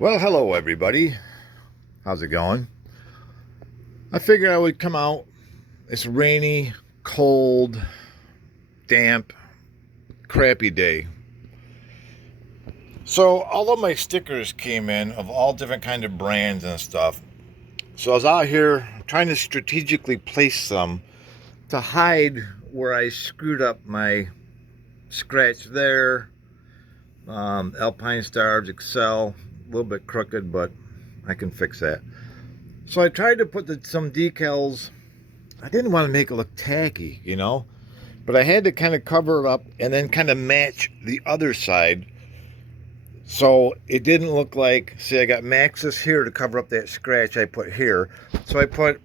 Well, hello everybody. How's it going? I figured I would come out. It's rainy, cold, damp, crappy day. So all of my stickers came in of all different kind of brands and stuff. So I was out here trying to strategically place them to hide where I screwed up my scratch there. Alpine Stars, Excel, a little bit crooked, but I can fix that. So I tried to put some decals. I didn't want to make it look tacky, but I had to kind of cover it up and then kind of match the other side. So it didn't look like, see, I got Maxis here to cover up that scratch I put here. So I put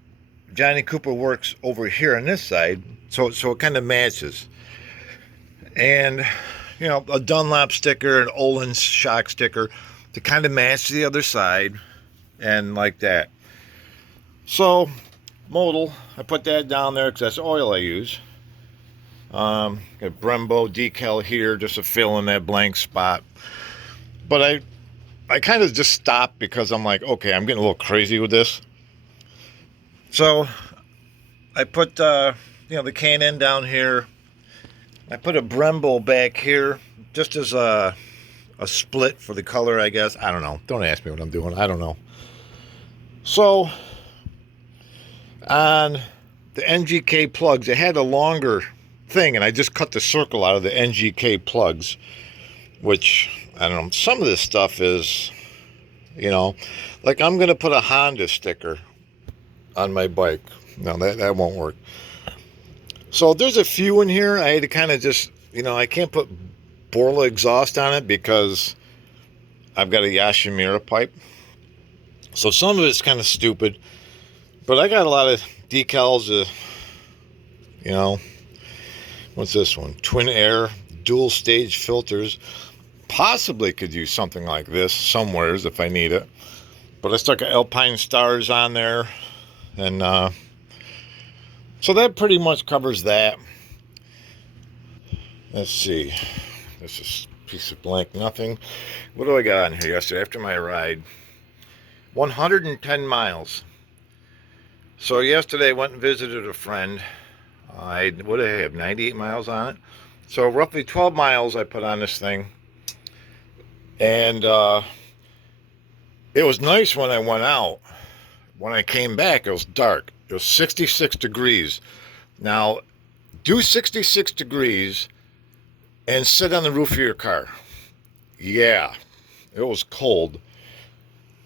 Johnny Cooper Works over here on this side. So it kind of matches. And, a Dunlop sticker, an Olin's shock sticker to kind of match the other side and like that. So modal, I put that down there because that's the oil I use. Got Brembo decal here just to fill in that blank spot. But I kind of just stopped because I'm like, okay, I'm getting a little crazy with this. So I put the Can-Am down here. I put a Brembo back here just as a split for the color, I guess. I don't know. Don't ask me what I'm doing. I don't know. So on the NGK plugs, it had a longer thing, and I just cut the circle out of the NGK plugs, which, I don't know, some of this stuff is, like I'm going to put a Honda sticker on my bike. No, that won't work. So there's a few in here. I had to kind of just, I can't put Borla exhaust on it because I've got a Yashimura pipe. So some of it's kind of stupid. But I got a lot of decals, what's this one? Twin Air, dual stage filters. Possibly could use something like this somewheres if I need it. But I stuck Alpine Stars on there. And so that pretty much covers that. Let's see. This is a piece of blank nothing. What do I got on here yesterday after my ride? 110 miles. So yesterday I went and visited a friend. What did I have, 98 miles on it? So roughly 12 miles I put on this thing. And it was nice when I went out. When I came back, it was dark. It was 66 degrees. Now, do 66 degrees and sit on the roof of your car. Yeah, it was cold.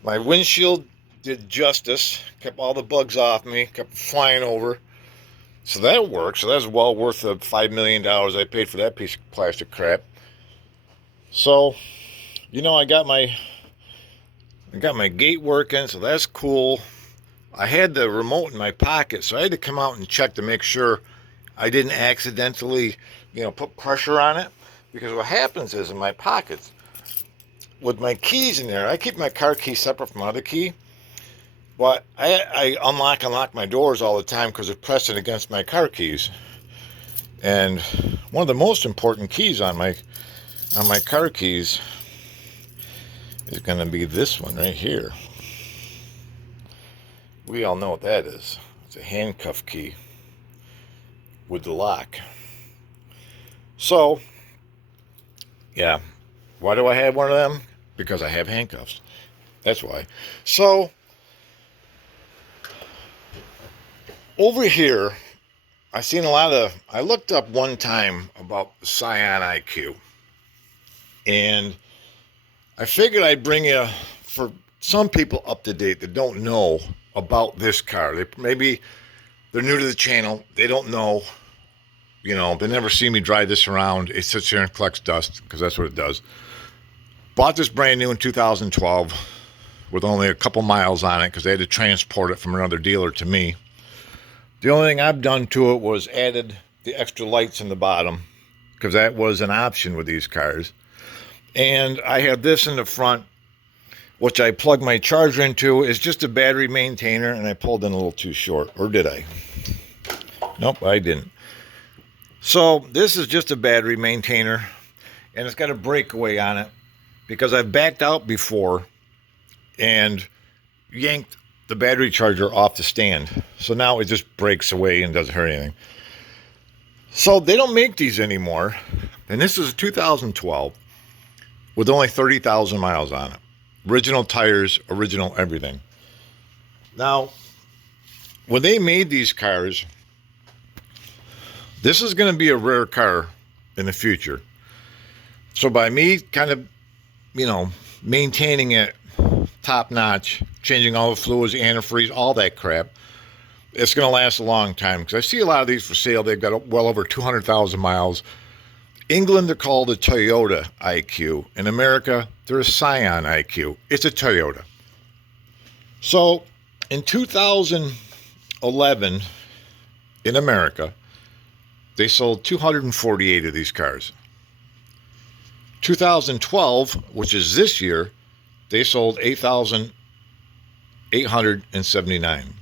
My windshield did justice, kept all the bugs off me, kept flying over. So that worked. So that's well worth the $5 million I paid for that piece of plastic crap. So, I got my gate working, so that's cool. I had the remote in my pocket, so I had to come out and check to make sure I didn't accidentally, put pressure on it. Because what happens is in my pockets, with my keys in there, I keep my car key separate from my other key. But I unlock and lock my doors all the time because they're pressing against my car keys. And one of the most important keys on my car keys is going to be this one right here. We all know what that is. It's a handcuff key with the lock. So, yeah. Why do I have one of them? Because I have handcuffs. That's why. So, over here, I looked up one time about Scion IQ. And I figured I'd bring you, for some people up to date that don't know about this car. Maybe they're new to the channel. They don't know, they never see me drive this around. It sits here and collects dust because that's what it does. Bought this brand new in 2012 with only a couple miles on it because they had to transport it from another dealer to me. The only thing I've done to it was added the extra lights in the bottom because that was an option with these cars. And I have this in the front, which I plug my charger into. It's just a battery maintainer, and I pulled in a little too short. Or did I? Nope, I didn't. So this is just a battery maintainer, and it's got a breakaway on it because I've backed out before and yanked the battery charger off the stand. So now it just breaks away and doesn't hurt anything. So they don't make these anymore. And this is a 2012 with only 30,000 miles on it. Original tires, original everything. Now, when they made these cars, this is going to be a rare car in the future. So by me kind of, maintaining it top notch, changing all the fluids, antifreeze, all that crap, it's going to last a long time. Because I see a lot of these for sale. They've got well over 200,000 miles. England, they're called a Toyota IQ. In America, they're a Scion IQ. It's a Toyota. So in 2011, in America, they sold 248 of these cars. 2012, which is this year, they sold 8,879.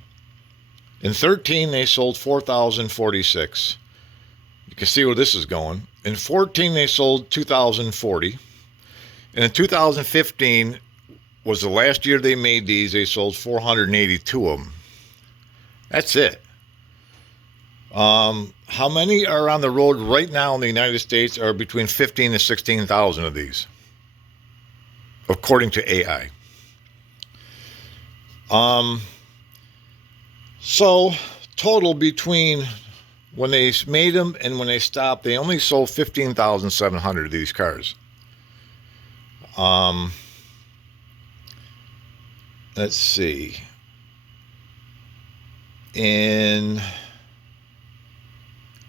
In 13, they sold 4,046. You can see where this is going. In 14, they sold 2,040. And in 2015 was the last year they made these. They sold 482 of them. That's it. How many are on the road right now in the United States? Are between 15 and 16,000 of these, according to AI. So total between when they made them and when they stopped, they only sold 15,700 of these cars. Let's see.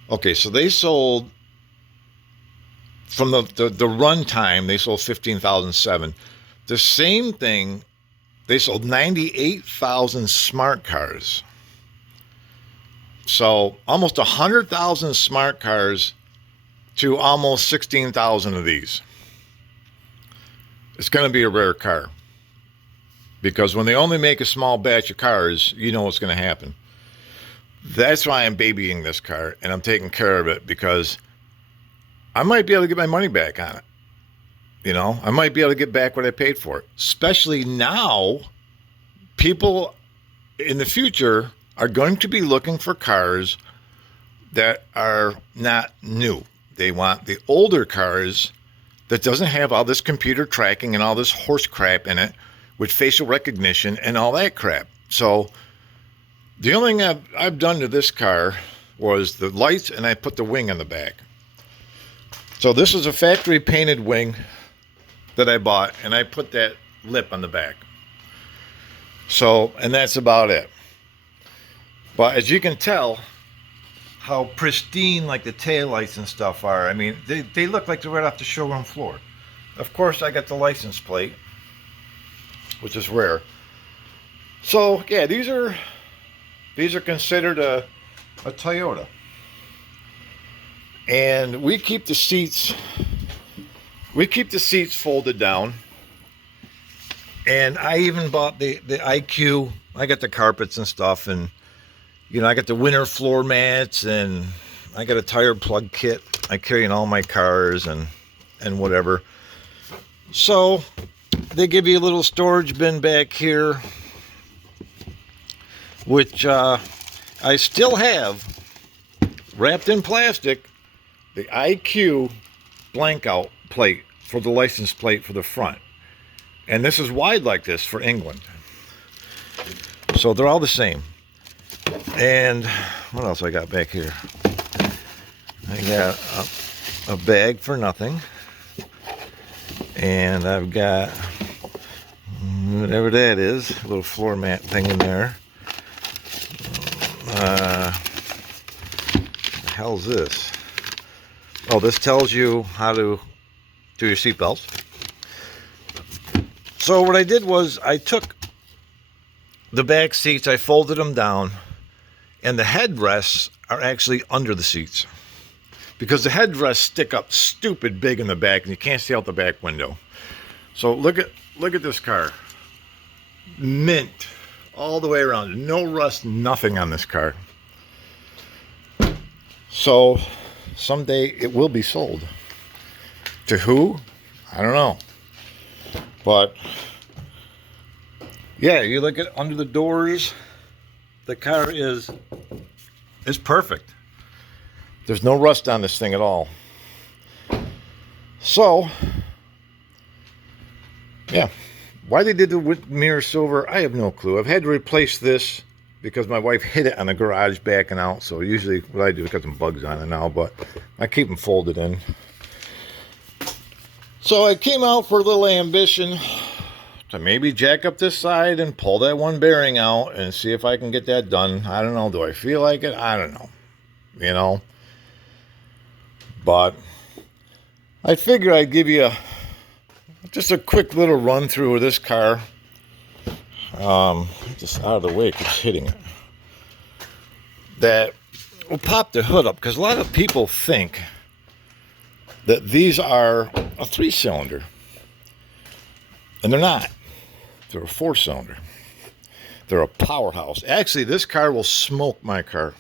Okay, so they sold, from the run time, they sold 15,007. The same thing, they sold 98,000 smart cars. So almost 100,000 smart cars to almost 16,000 of these. It's going to be a rare car. Because when they only make a small batch of cars, you know what's going to happen. That's why I'm babying this car, and I'm taking care of it, because I might be able to get my money back on it. I might be able to get back what I paid for it. Especially now, people in the future are going to be looking for cars that are not new. They want the older cars that doesn't have all this computer tracking and all this horse crap in it with facial recognition and all that crap. So the only thing I've done to this car was the lights, and I put the wing on the back. So this is a factory painted wing that I bought, and I put that lip on the back. So, and that's about it. But as you can tell, how pristine like the taillights and stuff are. I mean, they look like they're right off the showroom floor. Of course, I got the license plate, which is rare. So yeah, these are considered a Toyota. And we keep the seats folded down. And I even bought the IQ. I got the carpets and stuff, and I got the winter floor mats, and I got a tire plug kit I carry in all my cars and whatever. So they give you a little storage bin back here, which I still have wrapped in plastic, the IQ blank out plate for the license plate for the front. And this is wide like this for England. So they're all the same. And what else I got back here? I got a bag for nothing. And I've got whatever that is, a little floor mat thing in there. What the hell's this? Oh, this tells you how to do your seatbelts. So what I did was I took the back seats, I folded them down, and the headrests are actually under the seats, because the headrests stick up stupid big in the back and you can't see out the back window. So look at this car. Mint all the way around. No rust, nothing on this car. So someday it will be sold. To who? I don't know. But Yeah, you look at under the doors, the car is perfect. There's no rust on this thing at all. So, yeah, why they did the mirror silver, I have no clue. I've had to replace this because my wife hit it on the garage backing out. So usually what I do is got some bugs on it now, but I keep them folded in. So I came out for a little ambition to maybe jack up this side and pull that one bearing out and see if I can get that done. I don't know. Do I feel like it? I don't know. You know? But I figure I'd give you just a quick little run through of this car. Just out of the way, it keeps hitting it. That will pop the hood up, because a lot of people think that these are a 3-cylinder. And they're not. They're a 4-cylinder. They're a powerhouse. Actually, this car will smoke my car.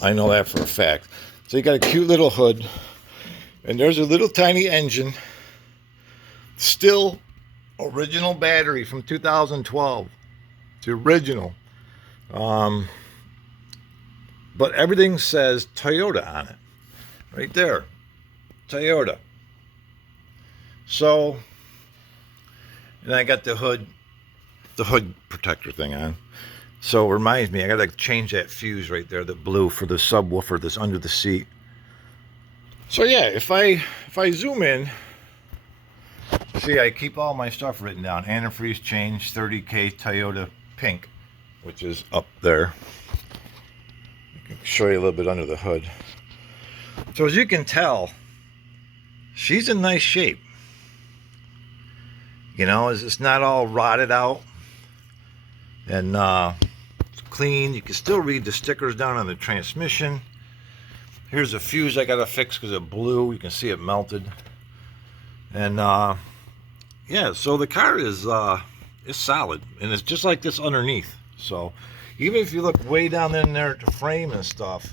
I know that for a fact. So you got a cute little hood, and there's a little tiny engine. Still original battery from 2012. It's the original. But everything says Toyota on it. Right there. Toyota. So, and I got the hood protector thing on. So it reminds me, I gotta change that fuse right there, the blue, for the subwoofer that's under the seat. So yeah, if I zoom in, see, I keep all my stuff written down. Antifreeze change, 30K Toyota pink, which is up there. I can show you a little bit under the hood. So as you can tell, she's in nice shape. You know, it's not all rotted out. And it's clean. You can still read the stickers down on the transmission. Here's a fuse I gotta fix because it blew. You can see it melted. And yeah, so the car is solid, and it's just like this underneath. So even if you look way down in there at the frame and stuff,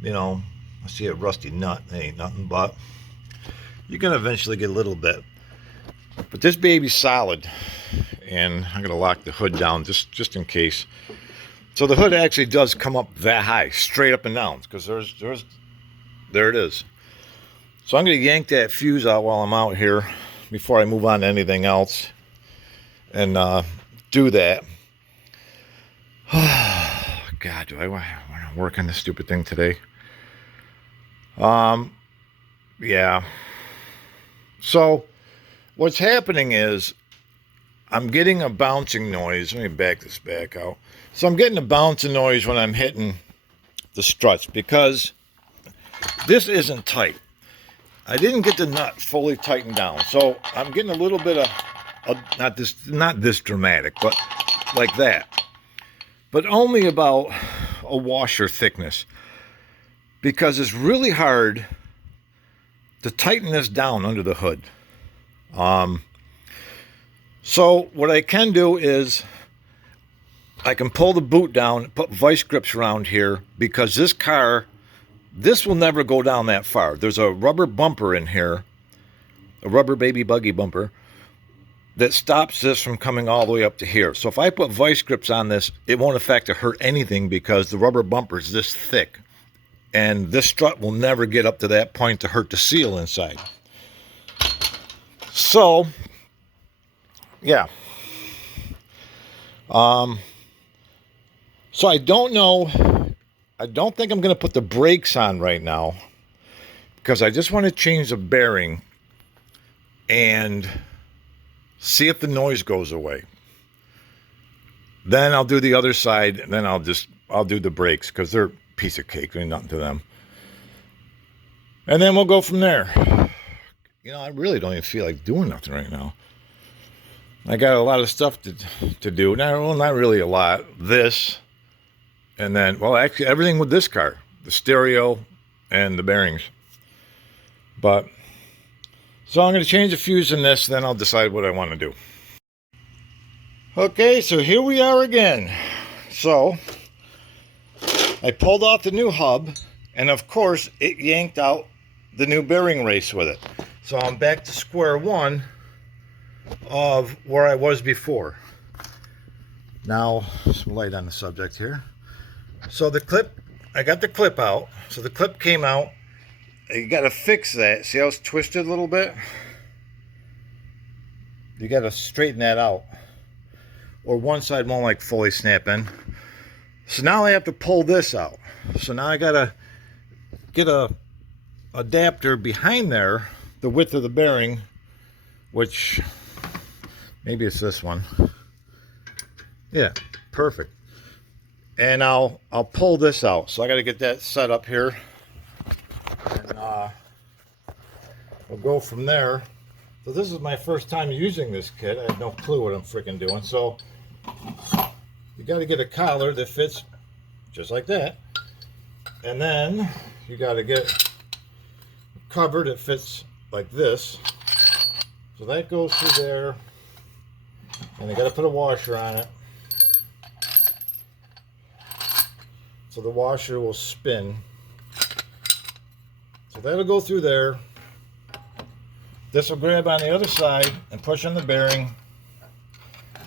you know, I see a rusty nut. It ain't nothing, but you can eventually get a little bit. But this baby's solid, and I'm gonna lock the hood down just in case. So the hood actually does come up that high, straight up and down, because there it is. So I'm gonna yank that fuse out while I'm out here before I move on to anything else, and do that. God, do I want to work on this stupid thing today? Yeah. So what's happening is I'm getting a bouncing noise. Let me back this back out. So I'm getting a bouncing noise when I'm hitting the struts because this isn't tight. I didn't get the nut fully tightened down. So I'm getting a little bit of not this dramatic, but like that. But only about a washer thickness, because it's really hard to tighten this down under the hood. So what I can do is I can pull the boot down, put vice grips around here, because this car, this will never go down that far. There's a rubber bumper in here, a rubber baby buggy bumper, that stops this from coming all the way up to here. So if I put vice grips on this, it won't affect or hurt anything because the rubber bumper is this thick. And this strut will never get up to that point to hurt the seal inside. So, yeah. So I don't know. I don't think I'm going to put the brakes on right now, because I just want to change the bearing and see if the noise goes away. Then I'll do the other side, and then I'll do the brakes, because they're a piece of cake. There's nothing to them. And then we'll go from there. You know, I really don't even feel like doing nothing right now. I got a lot of stuff to do. Not really a lot. This, and then, well, actually everything with this car. The stereo and the bearings. But, so I'm going to change the fuse in this, then I'll decide what I want to do. Okay, so here we are again. So, I pulled off the new hub, and of course, it yanked out the new bearing race with it. So I'm back to square one of where I was before. Now, some light on the subject here. So the clip, I got the clip out. So the clip came out. You got to fix that. See how it's twisted a little bit? You got to straighten that out. Or one side won't like fully snap in. So now I have to pull this out. So now I got to get a adapter behind there, the width of the bearing, which maybe it's this one. Yeah, perfect. And I'll pull this out. So I got to get that set up here, and we'll go from there. So this is my first time using this kit. I have no clue what I'm freaking doing. So you got to get a collar that fits just like that, and then you got to get a cover that fits like this. So that goes through there, and you got to put a washer on it. So the washer will spin. So that'll go through there. This will grab on the other side and push on the bearing.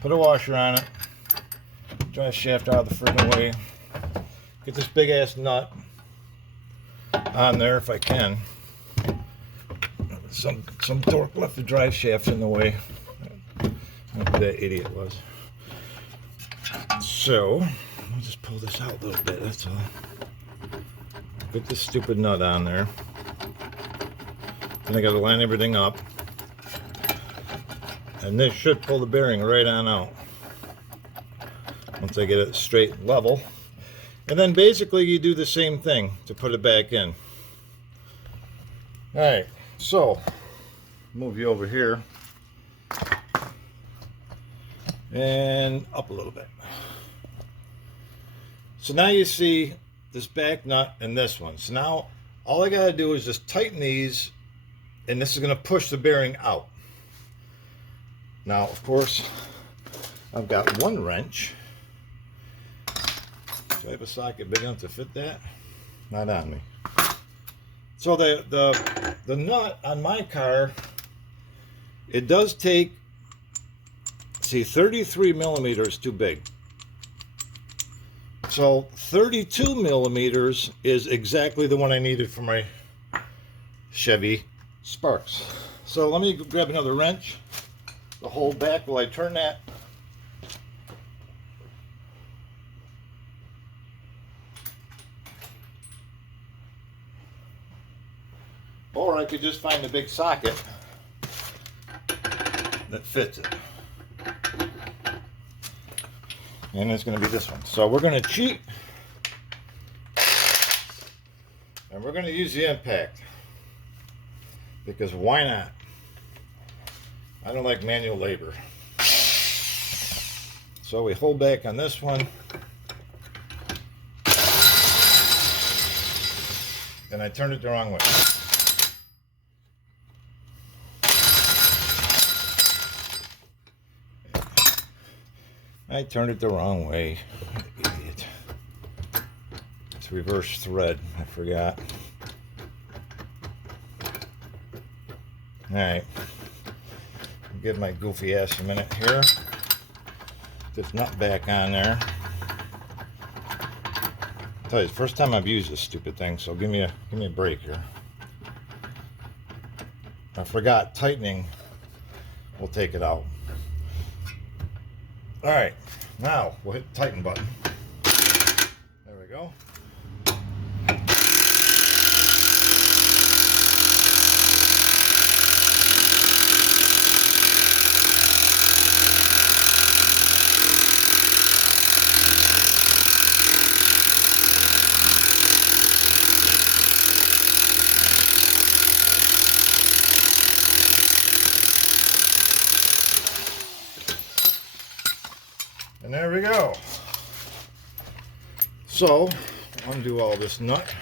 Put a washer on it. Drive shaft out of the freaking way. Get this big ass nut on there if I can. Some torque left the drive shaft in the way. Who that idiot was. So I'll just pull this out a little bit, that's all. Put this stupid nut on there. Then I gotta line everything up. And this should pull the bearing right on out. Once I get it straight and level. And then basically you do the same thing to put it back in. Alright, so move you over here. And up a little bit. So now you see this back nut and this one. So now all I gotta do is just tighten these, and this is gonna push the bearing out. Now, of course, I've got one wrench. Do I have a socket big enough to fit that? Not on me. So the nut on my car, it does take, see, 33 millimeters too big. So 32 millimeters is exactly the one I needed for my Chevy Sparks. So let me grab another wrench to hold back while I turn that. Or I could just find a big socket that fits it. And it's going to be this one. So we're going to cheat. And we're going to use the impact. Because why not? I don't like manual labor. So we hold back on this one. And I turned it the wrong way. I turned it the wrong way. Idiot. It's reverse thread. I forgot. Alright. Give my goofy ass a minute here. Get this nut back on there. I'll tell you, it's the first time I've used this stupid thing, so give me a break here. I forgot tightening will take it out. Alright, now we'll hit the tighten button. There we go. And there we go. So, undo all this nut.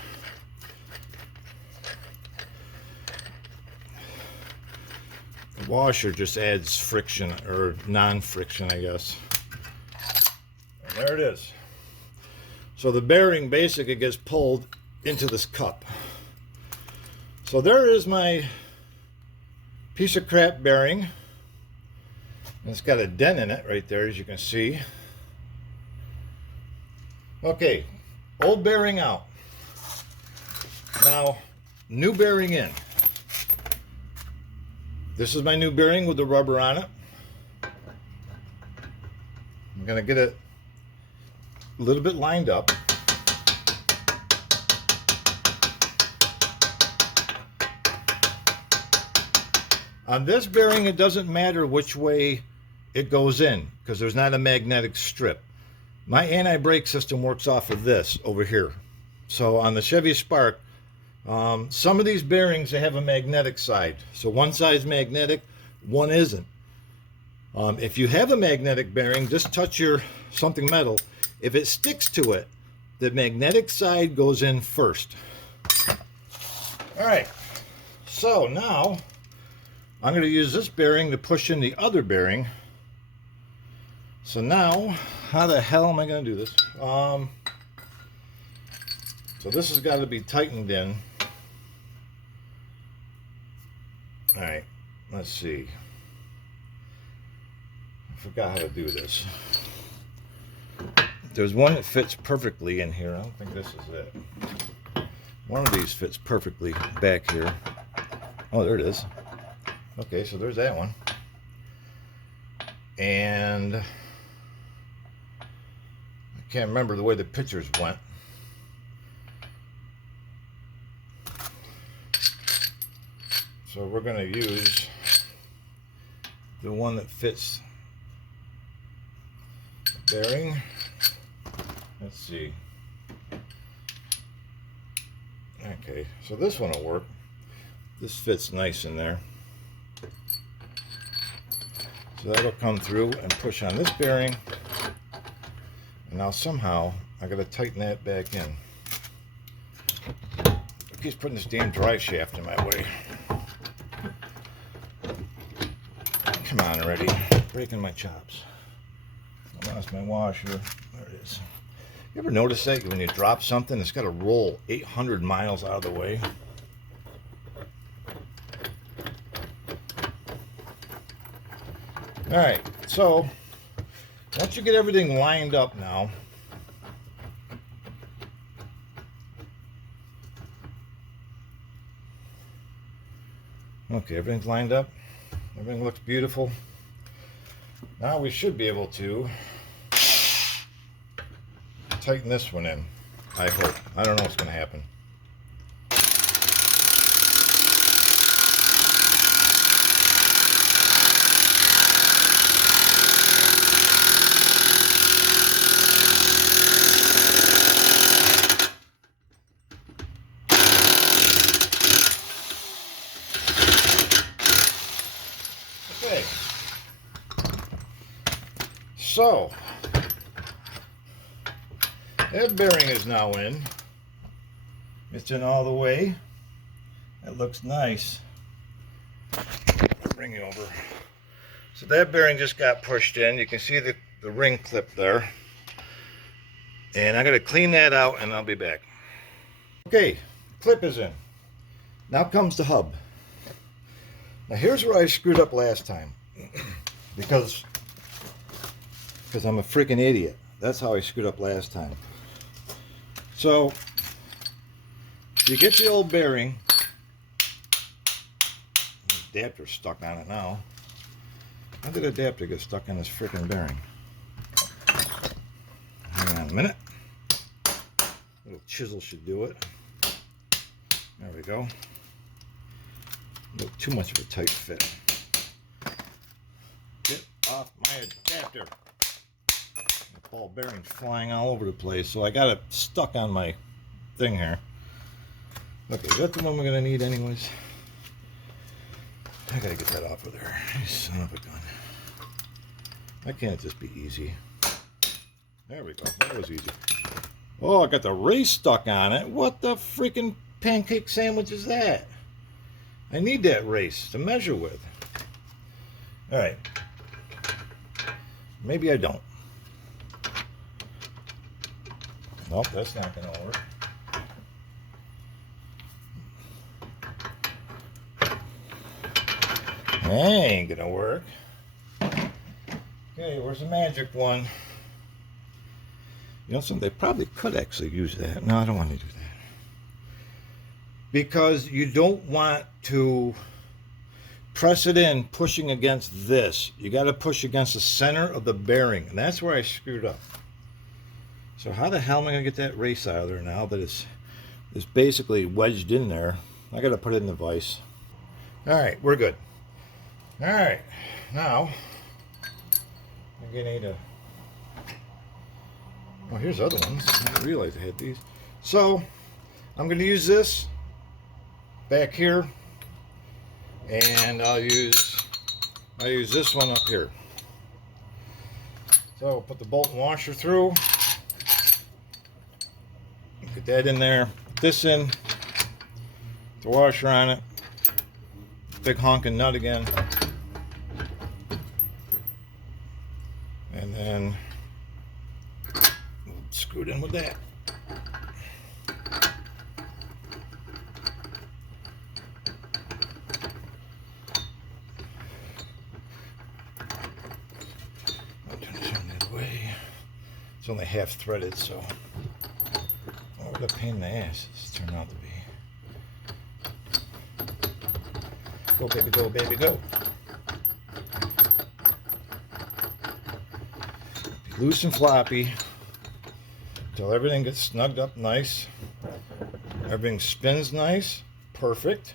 The washer just adds friction, or non-friction, I guess. And there it is. So the bearing basically gets pulled into this cup. So there is my piece of crap bearing. And it's got a dent in it right there, as you can see. Okay, old bearing out. Now, new bearing in. This is my new bearing with the rubber on it. I'm going to get it a little bit lined up. On this bearing, it doesn't matter which way it goes in because there's not a magnetic strip. My anti-brake system works off of this over here. So on the Chevy Spark, some of these bearings, they have a magnetic side. So one side's magnetic, one isn't. If you have a magnetic bearing, just touch your something metal. If it sticks to it, the magnetic side goes in first. All right, so now I'm going to use this bearing to push in the other bearing. So now, how the hell am I going to do this? So this has got to be tightened in. All right, let's see. I forgot how to do this. There's one that fits perfectly in here. I don't think this is it. One of these fits perfectly back here. Oh, there it is. Okay, so there's that one. And I can't remember the way the pictures went. So we're going to use the one that fits the bearing. Let's see. Okay, so this one will work. This fits nice in there. So that'll come through and push on this bearing. And now somehow I gotta tighten that back in. It keeps putting this damn drive shaft in my way. Come on already. Breaking my chops. I lost my washer. There it is. You ever notice that when you drop something, it's got to roll 800 miles out of the way? All right, so once you get everything lined up now, okay, everything's lined up. Everything looks beautiful. Now we should be able to tighten this one in, I hope. I don't know what's going to happen. Okay. So, that bearing is now in. It's in all the way. It looks nice. Bring it over. So that bearing just got pushed in. You can see the ring clip there. And I'm going to clean that out and I'll be back. Okay, clip is in. Now comes the hub. Now here's where I screwed up last time. because I'm a freaking idiot. That's how I screwed up last time. So you get the old bearing. The adapter's stuck on it now. How did the adapter get stuck in this freaking bearing? Hang on a minute. A little chisel should do it. There we go. A little too much of a tight fit. Get off my adapter. The ball bearing's flying all over the place, so I got it stuck on my thing here. Okay, that's the one we're gonna need anyways. I gotta get that off of there. You son of a gun. Why can't it just be easy? There we go. That was easy. Oh, I got the race stuck on it. What the freaking pancake sandwich is that? I need that race to measure with. All right. Maybe I don't. Nope, that's not going to work. That ain't going to work. Okay, where's the magic one? You know something, they probably could actually use that. No, I don't want to do that. Because you don't want to press it in pushing against this. You got to push against the center of the bearing, and that's where I screwed up. So how the hell am I going to get that race out of there now that it's basically wedged in there? I got to put it in the vise. All right, we're good. All right, now I'm going to need a... Oh, here's other ones. I didn't realize I had these. So I'm going to use this back here, and I'll use this one up here. So I'll put the bolt and washer through. Get that in there. Put this in. The washer on it. Big honking nut again. And then screw it in with that. I'll turn the other way. It's only half threaded, so what a pain in the ass this turned out to be. Go, baby, go, baby, go. Be loose and floppy until everything gets snugged up nice. Everything spins nice. Perfect.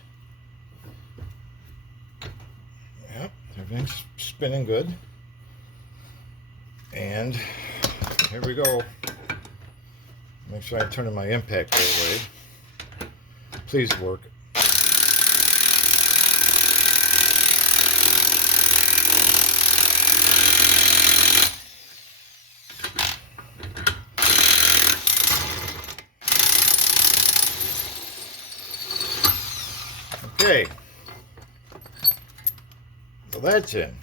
Yep, everything's spinning good. And here we go. Make sure I turn in my impact the way. Please work. Okay, so that's in.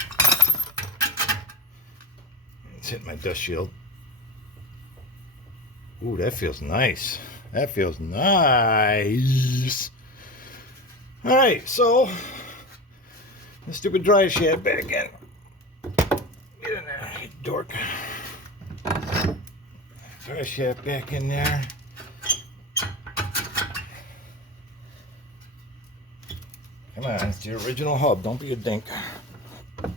Let's hit my dust shield. Ooh, that feels nice. That feels nice. All right, so the stupid dry shaft back in. Get in there, you dork. Dry shaft back in there. Come on, it's the original hub. Don't be a dink. My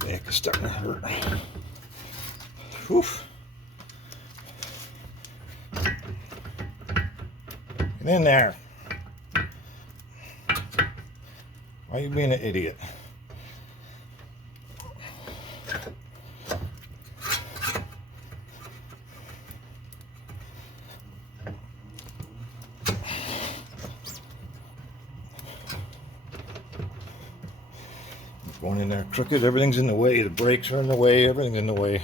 back is starting to hurt. Whew. Get in there. Why are you being an idiot? Going in there crooked, everything's in the way, the brakes are in the way, everything's in the way.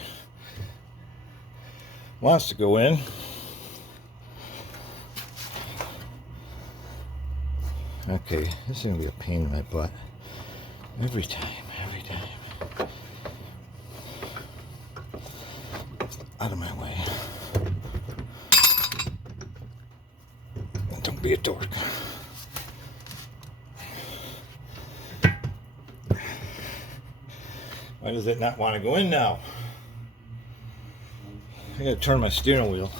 Wants to go in. Okay, this is gonna be a pain in my butt. Every time. Out of my way. Don't be a dork. Why does it not want to go in now? I gotta turn my steering wheel.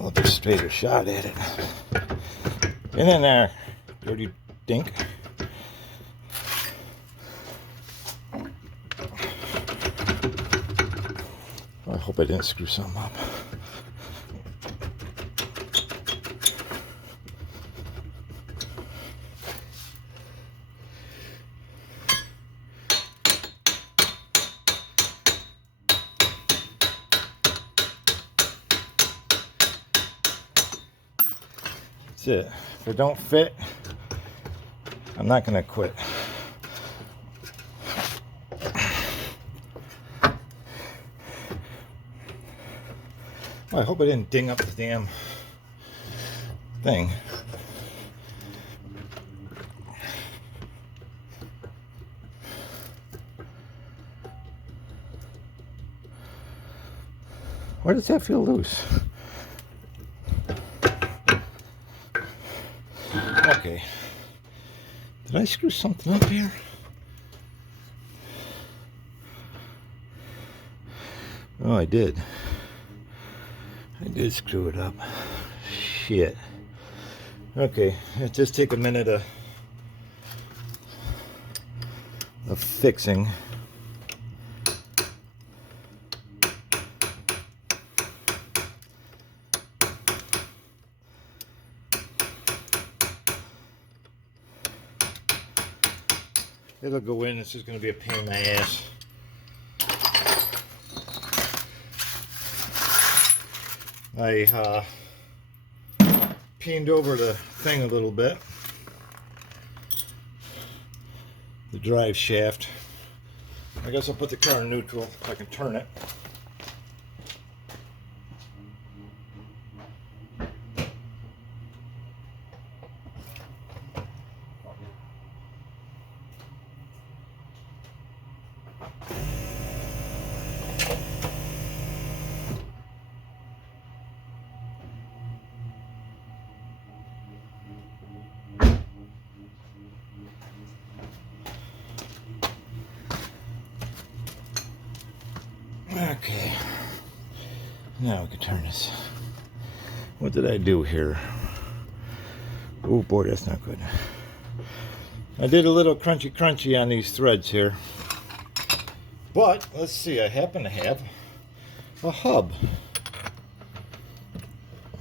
I'll just straighter shot at it. Get in there, dirty dink. I hope I didn't screw something up. That's it. If it don't fit, I'm not going to quit. Well, I hope I didn't ding up the damn thing. Why does that feel loose? Okay. Did I screw something up here? Oh, I did. I did screw it up. Shit. Okay, let's just take a minute of fixing. It'll go in. This is going to be a pain in the ass. I peened over the thing a little bit. The drive shaft. I guess I'll put the car in neutral if I can turn it. Okay, now we can turn this. What did I do here? Oh boy, that's not good. I did a little crunchy on these threads here. But, let's see, I happen to have a hub.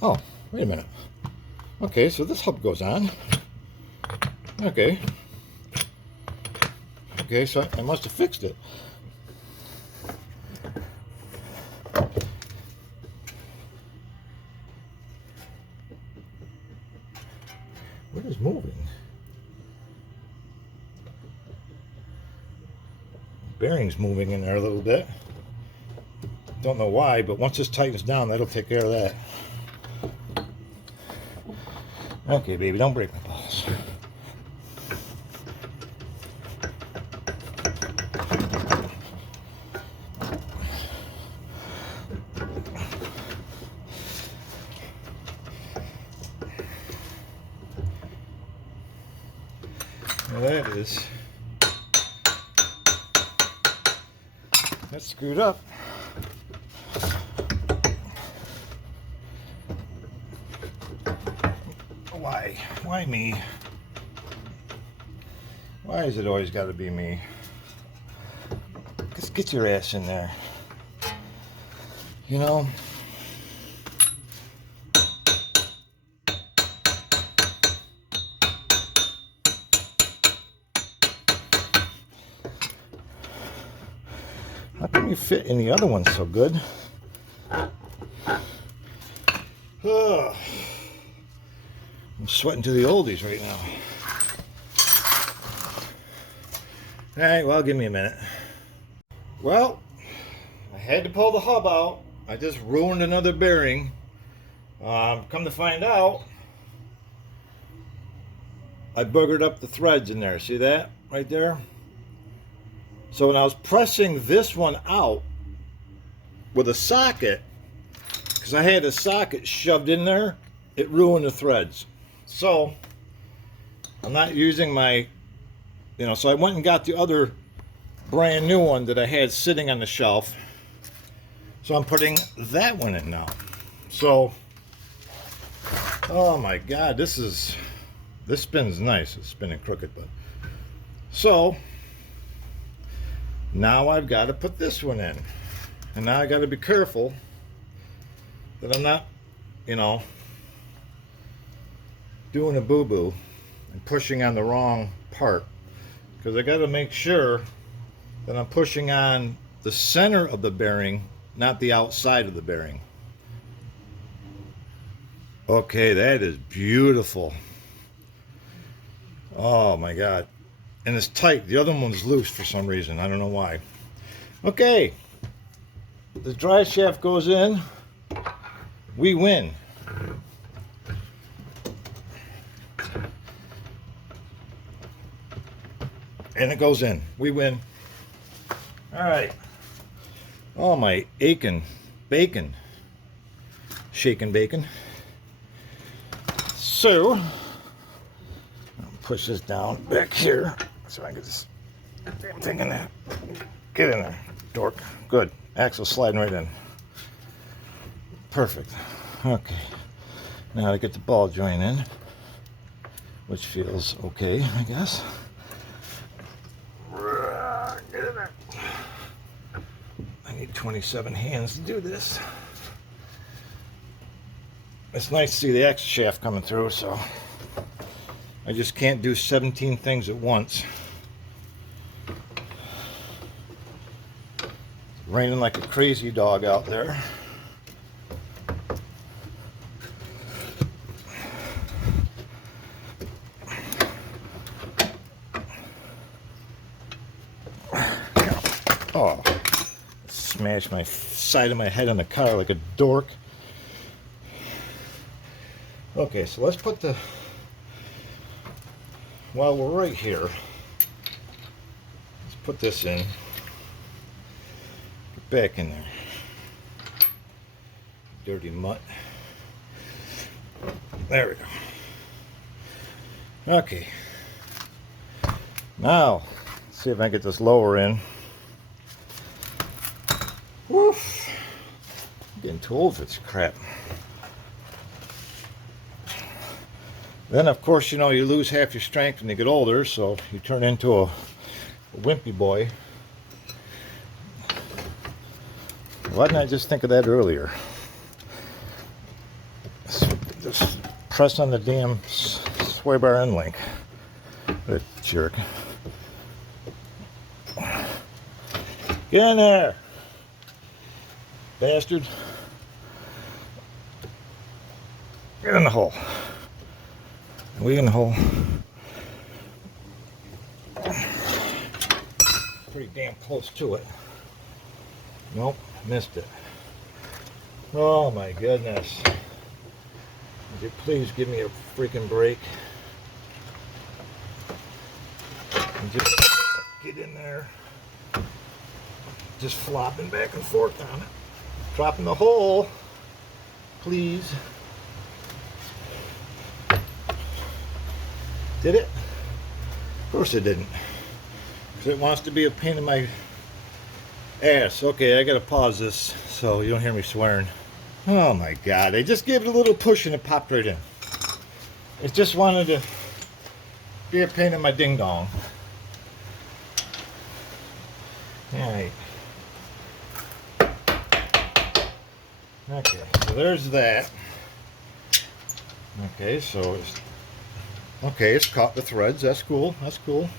Oh, wait a minute. Okay, so this hub goes on. Okay. Okay, so I must have fixed it. What is moving? Bearing's moving in there a little bit. Don't know why, but once this tightens down, that'll take care of that. Okay, baby, don't break my balls. Now that's screwed up. Why me? Why is it always got to be me? Just get your ass in there. You know? How come you fit in the other one so good? Ugh. I'm sweating to the oldies right now. Alright, well, give me a minute. Well, I had to pull the hub out. I just ruined another bearing. Come to find out, I boogered up the threads in there. See that right there? So when I was pressing this one out with a socket, because I had a socket shoved in there, it ruined the threads. So I'm not using my, so I went and got the other brand new one that I had sitting on the shelf. So I'm putting that one in now. So, oh my God, this spins nice. It's spinning crooked, but. So, now I've got to put this one in. And now I got to be careful that I'm not, doing a boo-boo and pushing on the wrong part, because I got to make sure that I'm pushing on the center of the bearing, not the outside of the bearing. Okay, that is beautiful. Oh my God. And it's tight. The other one's loose for some reason. I don't know why. Okay. The drive shaft goes in. We win. And it goes in. We win. All right. Oh, my aching bacon. Shaking bacon. So, I'll push this down back here so I can get this damn thing in there. Get in there, dork. Good. Axle's sliding right in. Perfect. Okay. Now to get the ball joint in, which feels okay, I guess. Get in there. I need 27 hands to do this. It's nice to see the axle shaft coming through, so I just can't do 17 things at once. It's raining like a crazy dog out there. Oh, smashed my side of my head on the car like a dork. Okay, so let's put the, while we're right here, let's put this in. Get back in there. Dirty mutt. There we go. Okay. Now, let's see if I can get this lower in. Woof. I'm getting too old for this crap. Then, of course, you know, you lose half your strength when you get older, so you turn into a wimpy boy. Why didn't I just think of that earlier? Just press on the damn sway bar end link. What a jerk. Get in there, bastard. Get in the hole. We in the hole. Pretty damn close to it. Nope, missed it. Oh my goodness. Would you please give me a freaking break? And just get in there. Just flopping back and forth on it. Dropping the hole. Please. Did it? Of course it didn't. Because it wants to be a pain in my ass. Okay, I gotta pause this so you don't hear me swearing. Oh my God, I just gave it a little push and it popped right in. It just wanted to be a pain in my ding dong. Alright. Okay, so there's that. Okay, so it's caught the threads. That's cool. That's cool.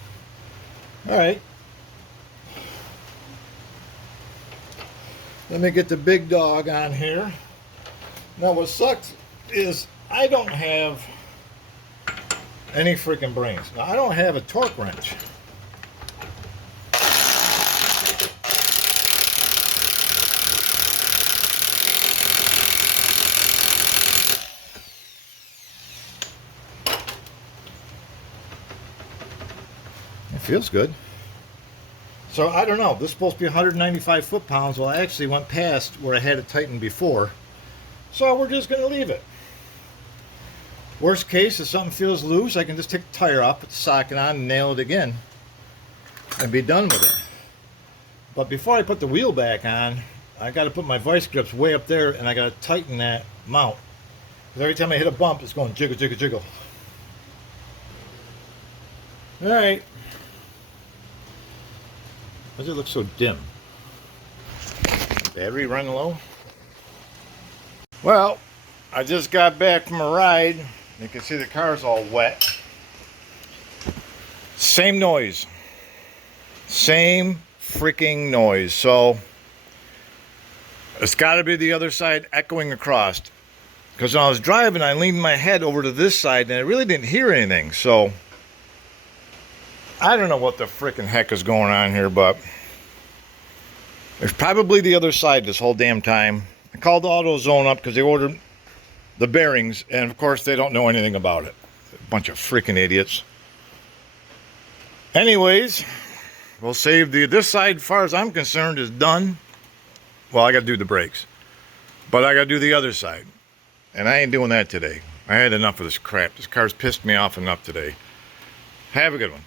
All right. Let me get the big dog on here. Now, what sucks is I don't have any freaking brains. Now, I don't have a torque wrench. Feels good. So I don't know. This is supposed to be 195 foot-pounds. Well, I actually went past where I had it tightened before. So we're just going to leave it. Worst case, if something feels loose, I can just take the tire off, put the socket on, and nail it again. And be done with it. But before I put the wheel back on, I got to put my vice grips way up there, and I got to tighten that mount. Because every time I hit a bump, it's going jiggle, jiggle, jiggle. All right. Why does it look so dim? Battery running low? Well, I just got back from a ride. You can see the car's all wet. Same noise. Same freaking noise. So, it's got to be the other side echoing across. Because when I was driving, I leaned my head over to this side and I really didn't hear anything. So, I don't know what the frickin' heck is going on here, but there's probably the other side this whole damn time. I called AutoZone up because they ordered the bearings, and of course they don't know anything about it. A bunch of freaking idiots. Anyways, we'll save this side, as far as I'm concerned, is done. Well, I got to do the brakes, but I got to do the other side, and I ain't doing that today. I had enough of this crap. This car's pissed me off enough today. Have a good one.